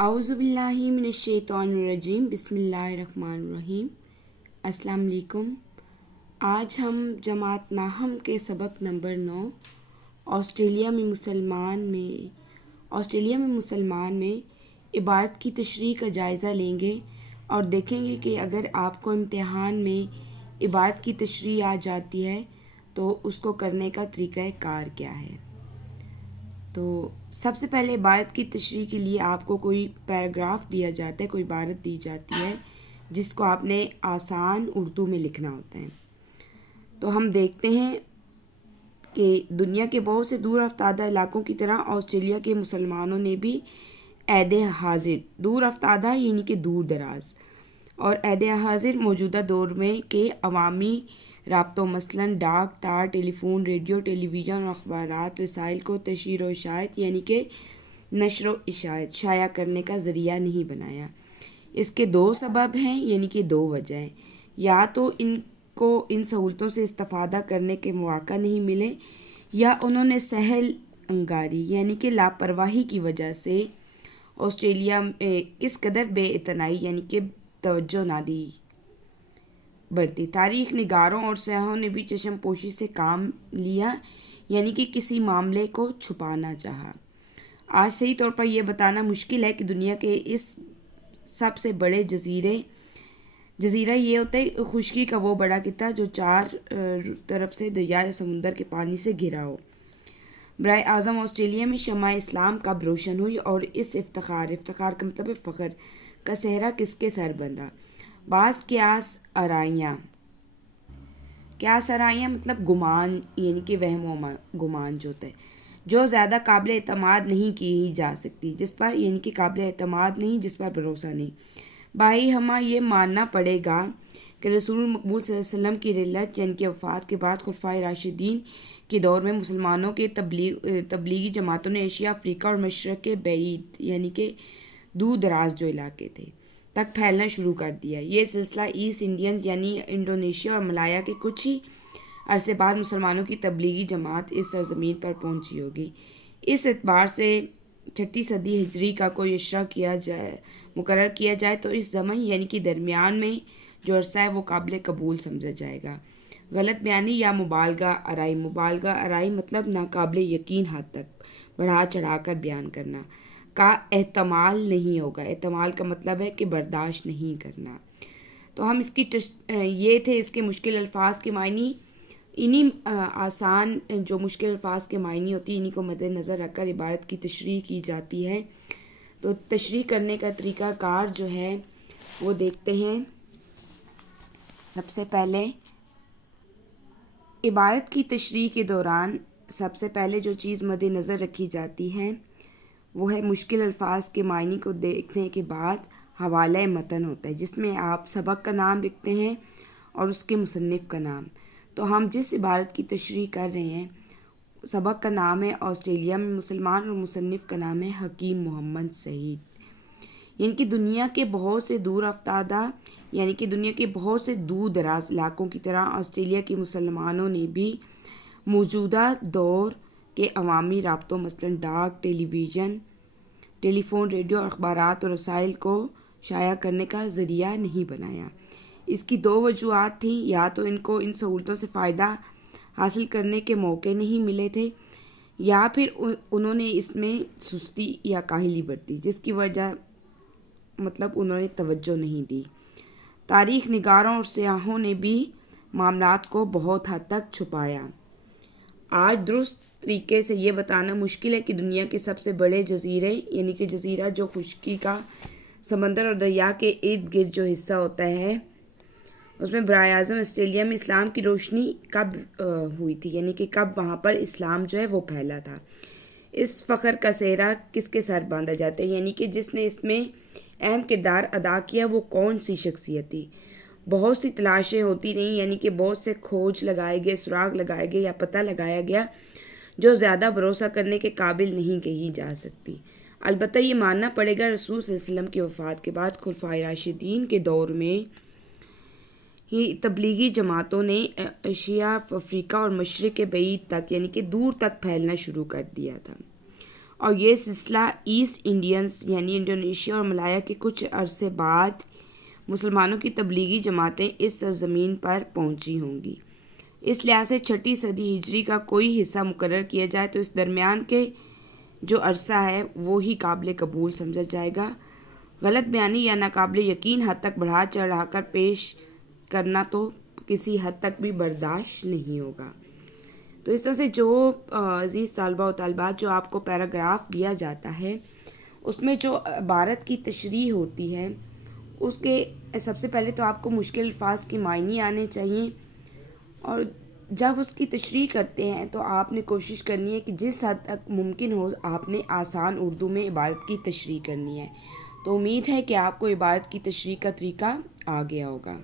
اعوذ باللہ من الشیطان الرجیم بسم اللہ الرحمن الرحیم۔ السلام علیکم۔ آج ہم جماعت ناہم کے سبق نمبر 9 آسٹریلیا میں مسلمان میں عبارت کی تشریح کا جائزہ لیں گے اور دیکھیں گے کہ اگر آپ کو امتحان میں عبارت کی تشریح آ جاتی ہے تو اس کو کرنے کا طریقہ کار کیا ہے۔ تو سب سے پہلے عبارت کی تشریح کے لیے آپ کو کوئی پیراگراف دیا جاتا ہے، کوئی عبارت دی جاتی ہے جس کو آپ نے آسان اردو میں لکھنا ہوتا ہے۔ تو ہم دیکھتے ہیں کہ دنیا کے بہت سے دور افتادہ علاقوں کی طرح آسٹریلیا کے مسلمانوں نے بھی عہد حاضر، دور افتادہ یعنی کہ دور دراز، اور عہد حاضر موجودہ دور میں کے عوامی رابطوں مثلاً ڈاک، تار، ٹیلی فون، ریڈیو، ٹیلی ویژن اور اخبارات رسائل کو تشہیر و اشاعت یعنی کہ نشر و اشاعت شائع کرنے کا ذریعہ نہیں بنایا۔ اس کے دو سبب ہیں یعنی کہ دو وجہیں، یا تو ان کو ان سہولتوں سے استفادہ کرنے کے مواقع نہیں ملے، یا انہوں نے سہل انگاری یعنی کہ لاپرواہی کی وجہ سے آسٹریلیا میں اس قدر بے اعتنائی یعنی کہ توجہ نہ دی برتی۔ تاریخ نگاروں اور سیاحوں نے بھی چشم پوشی سے کام لیا یعنی کہ کسی معاملے کو چھپانا چاہا۔ آج صحیح طور پر یہ بتانا مشکل ہے کہ دنیا کے اس سب سے بڑے جزیرہ یہ ہوتا ہے خشکی کا وہ بڑا خطہ جو چار طرف سے دریا یا سمندر کے پانی سے گھرا ہو۔ برائے اعظم آسٹریلیا میں شمع اسلام کب روشن ہوئی اور اس افتخار کا مطلب ہے فخر کا صحرا کس کے سر بندھا؟ بعض قیاس آرائیاں مطلب گمان یعنی کہ وہم و گمان جو ہوتا ہے، جو زیادہ قابل اعتماد نہیں کی جا سکتی، جس پر یعنی کہ قابل اعتماد نہیں، جس پر بھروسہ نہیں۔ بھائی ہمیں یہ ماننا پڑے گا کہ رسول مقبول صلی اللہ علیہ وسلم کی رحلت یعنی کہ وفات کے بعد خلفائے راشدین کے دور میں مسلمانوں کے تبلیغی جماعتوں نے ایشیا، افریقہ اور مشرق کے بعید یعنی کہ دور دراز جو علاقے تھے تک پھیلنا شروع کر دیا۔ یہ سلسلہ ایسٹ انڈینز یعنی انڈونیشیا اور ملایا کے کچھ ہی عرصے بعد مسلمانوں کی تبلیغی جماعت اس سرزمین پر پہنچی ہوگی۔ اس اعتبار سے 6 صدی ہجری کا کوئی اشرہ مقرر کیا جائے تو اس زمن یعنی کہ درمیان میں جو عرصہ ہے وہ قابل قبول سمجھا جائے گا۔ غلط بیانی یا مبالغہ آرائی مطلب ناقابل یقین حد تک بڑھا چڑھا کر بیان کرنا کا احتمال نہیں ہوگا۔ احتمال کا مطلب ہے کہ برداشت نہیں کرنا۔ تو ہم یہ تھے اس کے مشکل الفاظ کے معنی، انہی آسان جو مشکل الفاظ کے معنی ہوتی ہیں انہی کو مد نظر رکھ کر عبارت کی تشریح کی جاتی ہے۔ تو تشریح کرنے کا طریقہ کار جو ہے وہ دیکھتے ہیں۔ سب سے پہلے عبارت کی تشریح کے دوران سب سے پہلے جو چیز مد نظر رکھی جاتی ہے وہ ہے مشکل الفاظ کے معنی کو دیکھنے کے بعد حوالہ متن ہوتا ہے جس میں آپ سبق کا نام لکھتے ہیں اور اس کے مصنف کا نام۔ تو ہم جس عبارت کی تشریح کر رہے ہیں سبق کا نام ہے آسٹریلیا میں مسلمان اور مصنف کا نام ہے حکیم محمد سعید۔ یعنی کہ دنیا کے بہت سے دور افتادہ یعنی کہ دنیا کے بہت سے دور دراز علاقوں کی طرح آسٹریلیا کے مسلمانوں نے بھی موجودہ دور کے عوامی رابطوں مثلاً ڈاک، ٹیلی ویژن، ٹیلی فون، ریڈیو اور اخبارات اور رسائل کو شائع کرنے کا ذریعہ نہیں بنایا۔ اس کی دو وجوہات تھیں، یا تو ان کو ان سہولتوں سے فائدہ حاصل کرنے کے موقع نہیں ملے تھے، یا پھر انہوں نے اس میں سستی یا کاہلی برتی جس کی وجہ مطلب انہوں نے توجہ نہیں دی۔ تاریخ نگاروں اور سیاحوں نے بھی معاملات کو بہت حد تک چھپایا۔ آج درست طریقے سے یہ بتانا مشکل ہے کہ دنیا کے سب سے بڑے جزیرے یعنی کہ جزیرہ جو خشکی کا سمندر اور دریا کے ارد گرد جو حصہ ہوتا ہے اس میں برائے اعظم آسٹریلیا میں اسلام کی روشنی کب ہوئی تھی یعنی کہ کب وہاں پر اسلام جو ہے وہ پھیلا تھا۔ اس فخر کا صحرا کس کے سر باندھا جاتا ہے یعنی کہ جس نے اس میں اہم کردار ادا کیا وہ کون سی شخصیت تھی۔ بہت سی تلاشیں ہوتی رہیں یعنی کہ بہت سے کھوج لگائے گئے، سراغ لگائے گئے یا پتہ لگایا گیا جو زیادہ بھروسہ کرنے کے قابل نہیں کہی جا سکتی۔ البتہ یہ ماننا پڑے گا رسول صلی اللہ علیہ وسلم کی وفات کے بعد خلفائے راشدین کے دور میں ہی تبلیغی جماعتوں نے ایشیا، افریقہ اور مشرق کے بعید تک یعنی کہ دور تک پھیلنا شروع کر دیا تھا، اور یہ سلسلہ ایسٹ انڈینز یعنی انڈونیشیا اور ملایا کے کچھ عرصے بعد مسلمانوں کی تبلیغی جماعتیں اس سرزمین پر پہنچی ہوں گی۔ اس لحاظ سے 6 صدی ہجری کا کوئی حصہ مقرر کیا جائے تو اس درمیان کے جو عرصہ ہے وہی قابل قبول سمجھا جائے گا۔ غلط بیانی یا ناقابل یقین حد تک بڑھا چڑھا کر پیش کرنا تو کسی حد تک بھی برداشت نہیں ہوگا۔ تو اس طرح سے جو عزیز طالبہ و طالبات جو آپ کو پیراگراف دیا جاتا ہے اس میں جو عبارت کی تشریح ہوتی ہے اس کے سب سے پہلے تو آپ کو مشکل الفاظ کے معنی آنے چاہیے، اور جب اس کی تشریح کرتے ہیں تو آپ نے کوشش کرنی ہے کہ جس حد تک ممکن ہو آپ نے آسان اردو میں عبارت کی تشریح کرنی ہے۔ تو امید ہے کہ آپ کو عبارت کی تشریح کا طریقہ آ گیا ہوگا۔